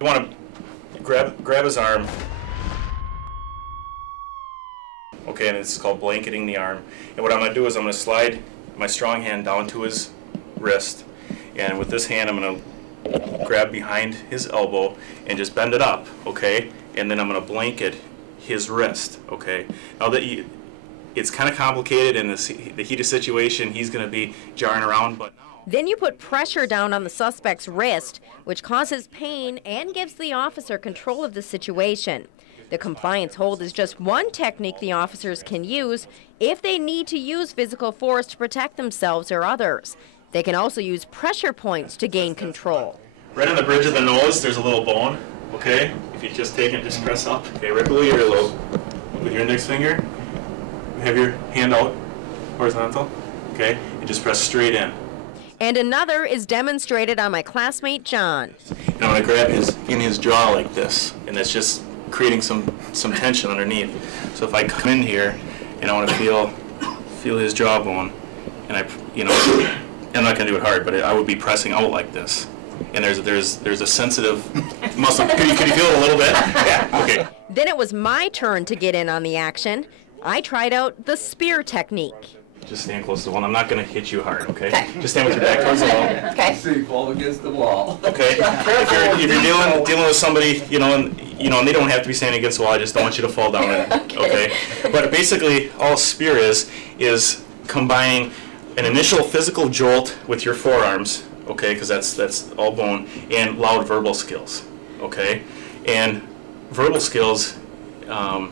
You want to grab his arm. Okay, and it's called blanketing the arm. And what I'm going to do is I'm going to slide my strong hand down to his wrist, and with this hand I'm going to grab behind his elbow and just bend it up, okay? And then I'm going to blanket his wrist, okay? Now that it's kind of complicated in the heated situation, he's going to be jarring around, but then you put pressure down on the suspect's wrist, which causes pain and gives the officer control of the situation. The compliance hold is just one technique the officers can use if they need to use physical force to protect themselves or others. They can also use pressure points to gain control. Right on the bridge of the nose, there's a little bone, okay? If you just take it, just press up, okay, right below your earlobe. With your index finger, have your hand out, horizontal, okay? And just press straight in. And another is demonstrated on my classmate John. And I'm going to grab in his jaw like this, and that's just creating some tension underneath. So if I come in here and I want to feel his jawbone, and I'm not going to do it hard, but I would be pressing out like this. And there's a sensitive muscle. Can you feel it a little bit? Yeah. Okay. Then it was my turn to get in on the action. I tried out the spear technique. Just stand close to the wall. I'm not going to hit you hard, okay? Just stand with your back towards the wall. Okay. See, fall against the wall. Okay. If you're dealing with somebody, and they don't have to be standing against the wall. I just don't want you to fall down. Okay. But basically, all spear is combining an initial physical jolt with your forearms, okay, because that's all bone, and loud verbal skills, okay. And verbal skills, if I'm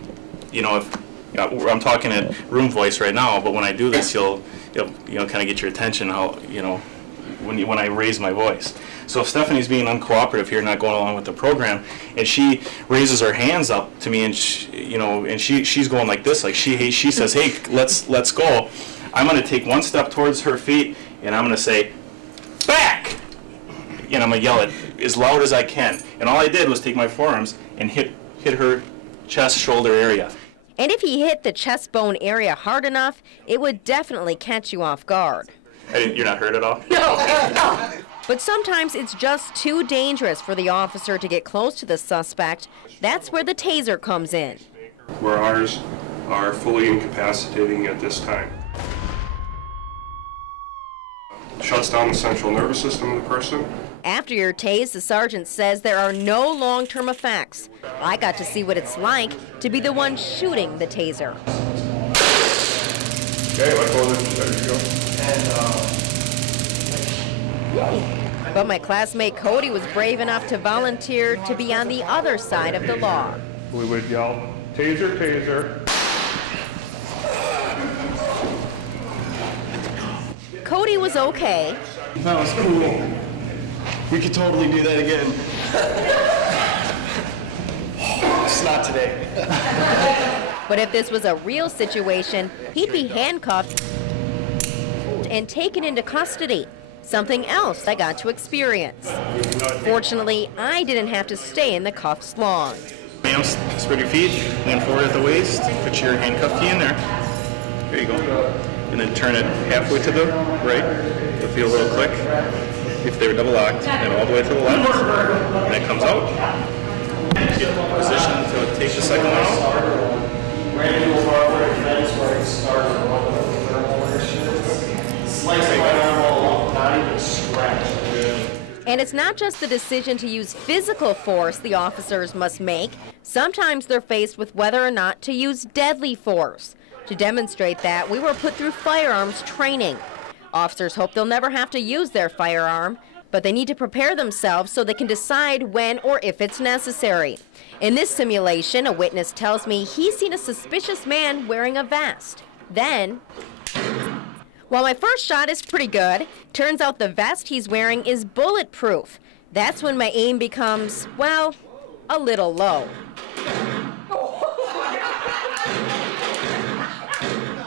talking at room voice right now, but when I do this, you'll kind of get your attention. When I raise my voice. So if Stephanie's being uncooperative here, not going along with the program, and she raises her hands up to me, and she's going like this, like she says, "Hey, let's go." I'm going to take one step towards her feet, and I'm going to say, "Back!" And I'm going to yell it as loud as I can. And all I did was take my forearms and hit her chest, shoulder area. And if he hit the chest bone area hard enough, it would definitely catch you off guard. You're not hurt at all? No. But sometimes it's just too dangerous for the officer to get close to the suspect. That's where the taser comes in. Where ours are fully incapacitating at this time. Shuts down the central nervous system of the person. After your tase, the sergeant says there are no long-term effects. I got to see what it's like to be the one shooting the taser. Okay, let go of it. There you go. But my classmate Cody was brave enough to volunteer to be on the other side of the law. We would yell, "Taser, taser." Cody was okay. That was cool. We could totally do that again. Just not today. But if this was a real situation, he'd be handcuffed and taken into custody. Something else I got to experience. Fortunately, I didn't have to stay in the cuffs long. Ma'am, spread your feet, lean forward at the waist, put your handcuff key in there. There you go. And then turn it halfway to the right. You'll feel a little click. If they were double locked, and all the way to the left. And it comes out. Get position to take the second one. And it's not just the decision to use physical force the officers must make. Sometimes they're faced with whether or not to use deadly force. To demonstrate that, we were put through firearms training. Officers hope they'll never have to use their firearm, but they need to prepare themselves so they can decide when or if it's necessary. In this simulation, a witness tells me he's seen a suspicious man wearing a vest. Then, while my first shot is pretty good, turns out the vest he's wearing is bulletproof. That's when my aim becomes, well, a little low.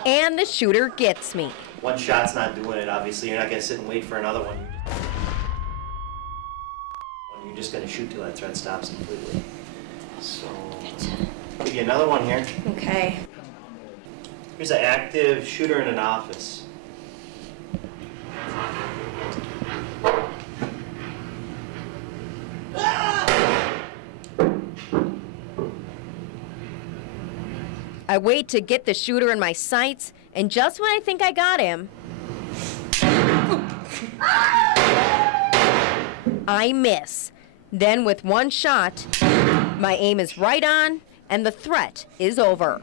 And the shooter gets me. One shot's not doing it, obviously. You're not going to sit and wait for another one. You're just going to shoot till that threat stops completely. So, give you another one here. Okay. Here's an active shooter in an office. I wait to get the shooter in my sights, and just when I think I got him, I miss. Then with one shot, my aim is right on, and the threat is over.